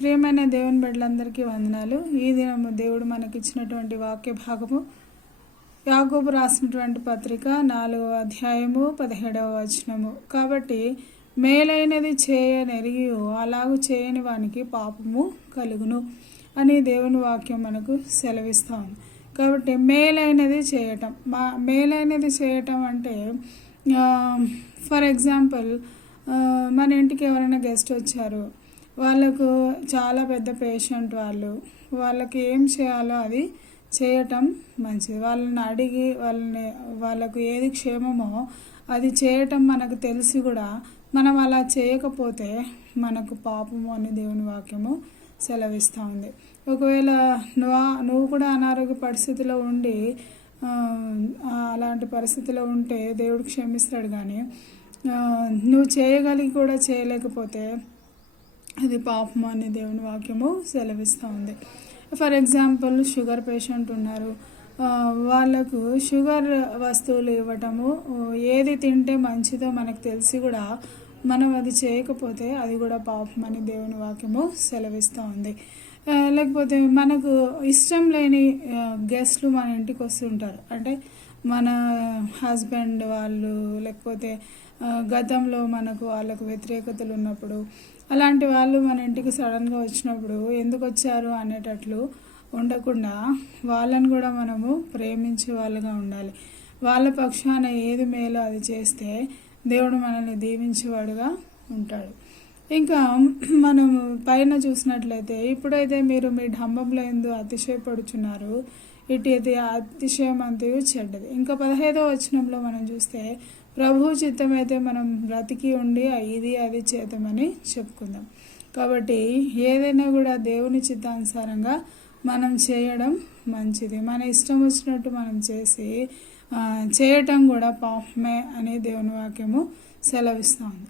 ప్రియమైన దేవుని బిడ్డలందరికీ వందనాలు. ఈ దినము దేవుడు మనకిచ్చినటువంటి వాక్య భాగము యాకోబు రాసినటువంటి పత్రిక 4వ అధ్యాయము 17వ వచనము. కాబట్టి మేలైనది చేయనెరిగి అలాగూ చేయని వానికి పాపము కలుగును అని దేవుని వాక్యం మనకు సెలవిస్తాం. కాబట్టి మేలైనది చేయటం అంటే ఫర్ ఎగ్జాంపుల్ మన ఇంటికి ఎవరైనా గెస్ట్ వచ్చారు, వాళ్ళకు చాలా పెద్ద పేషెంట్, వాళ్ళకి ఏం చేయాలో అది చేయటం మంచిది. వాళ్ళని అడిగి వాళ్ళకు ఏది క్షేమమో అది చేయటం మనకు తెలిసి కూడా మనం అలా చేయకపోతే మనకు పాపము అని దేవుని వాక్యము సెలవిస్తూ ఉంది. ఒకవేళ నువ్వు కూడా అనారోగ్య పరిస్థితిలో ఉండి అలాంటి పరిస్థితిలో ఉంటే దేవుడు క్షమిస్తాడు, కానీ నువ్వు చేయగలిగి కూడా చేయలేకపోతే అది పాపము అని దేవుని వాక్యము సెలవిస్తూ ఉంది. ఫర్ ఎగ్జాంపుల్ షుగర్ పేషెంట్ ఉన్నారు, వాళ్ళకు షుగర్ వస్తువులు ఇవ్వటము, ఏది తింటే మంచిదో మనకు తెలిసి కూడా మనం అది చేయకపోతే అది కూడా పాపం అని దేవుని వాక్యము సెలవిస్తూ ఉంది. లేకపోతే మనకు ఇష్టం లేని గెస్ట్లు మన ఇంటికి వస్తుంటారు, అంటే మన హస్బెండ్ వాళ్ళు, లేకపోతే గతంలో వాళ్ళకు వ్యతిరేకతలు ఉన్నప్పుడు అలాంటి వాళ్ళు మన ఇంటికి సడన్గా వచ్చినప్పుడు ఎందుకు వచ్చారు అనేటట్లు ఉండకుండా వాళ్ళని కూడా మనము ప్రేమించే వాళ్ళుగా ఉండాలి. వాళ్ళ పక్షాన ఏది మేలో అది చేస్తే దేవుడు మనల్ని దీవించేవాడుగా ఉంటాడు. ఇంకా మనము పైన చూసినట్లయితే, ఇప్పుడైతే మీరు మీ డంబంలో ఎందు అతిశయపడుచున్నారు, ఇటు అతిశయం అంతయు చెడ్డది. ఇంకా 15వ వచనంలో మనం చూస్తే, ప్రభు చిత్తమైతే మనం బ్రతికి ఉండి ఇది అది చేద్దామని చెప్పుకుందాం. కాబట్టి ఏదైనా కూడా దేవుని చిత్తానుసారంగా మనం చేయడం మంచిది. మన ఇష్టం వచ్చినట్టు మనం చేయటం కూడా పాపమే అని దేవుని వాక్యము సెలవిస్తుంది.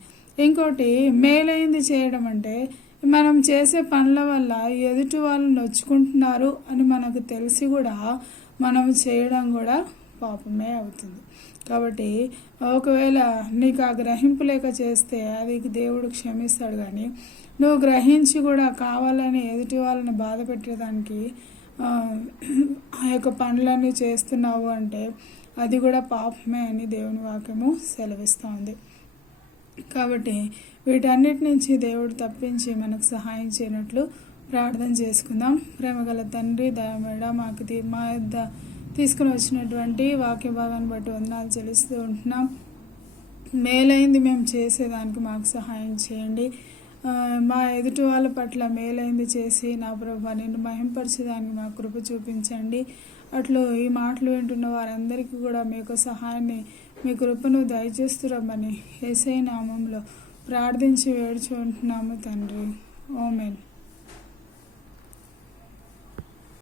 ఇంకోటి మేలైంది చేయడం అంటే, మనం చేసే పనుల వల్ల ఎదుటి వాళ్ళు నొచ్చుకుంటున్నారు అని మనకు తెలిసి కూడా మనం చేయడం కూడా పాపమే అవుతుంది. కాబట్టి ఒకవేళ నీకు ఆ గ్రహింపు లేక చేస్తే అది దేవుడు క్షమిస్తాడు, కానీ నువ్వు గ్రహించి కూడా కావాలని ఎదుటి వాళ్ళని బాధ పెట్టేదానికి ఆ యొక్క పనులన్నీ చేస్తున్నావు అంటే అది కూడా పాపమే అని దేవుని వాక్యము సెలవిస్తుంది. కాబట్టి వీటన్నిటి నుంచి దేవుడు తప్పించి మనకు సహాయం చేయనట్లు ప్రార్థన చేసుకుందాం. ప్రేమగల తండ్రి, దయమేడ మాకు మా యొద్ద తీసుకుని వచ్చినటువంటి వాక్య భాగాన్ని బట్టి వందనాలు చెల్లిస్తూ ఉంటున్నాం. మేలైంది మేము చేసేదానికి మాకు సహాయం చేయండి. మా ఎదుటి వాళ్ళ పట్ల మేలైంది చేసి నా ప్రభువా నిన్ను మహింపరిచేదానికి మా కృప చూపించండి. అట్లు ఈ మాటలు వింటున్న వారందరికీ కూడా మీకు సహాయాన్ని, మీ కృపను దయచేస్తురమ్మని యేసయ్య నామంలో ప్రార్థించి వేడుచుంటున్నాము తండ్రి. ఆమేన్.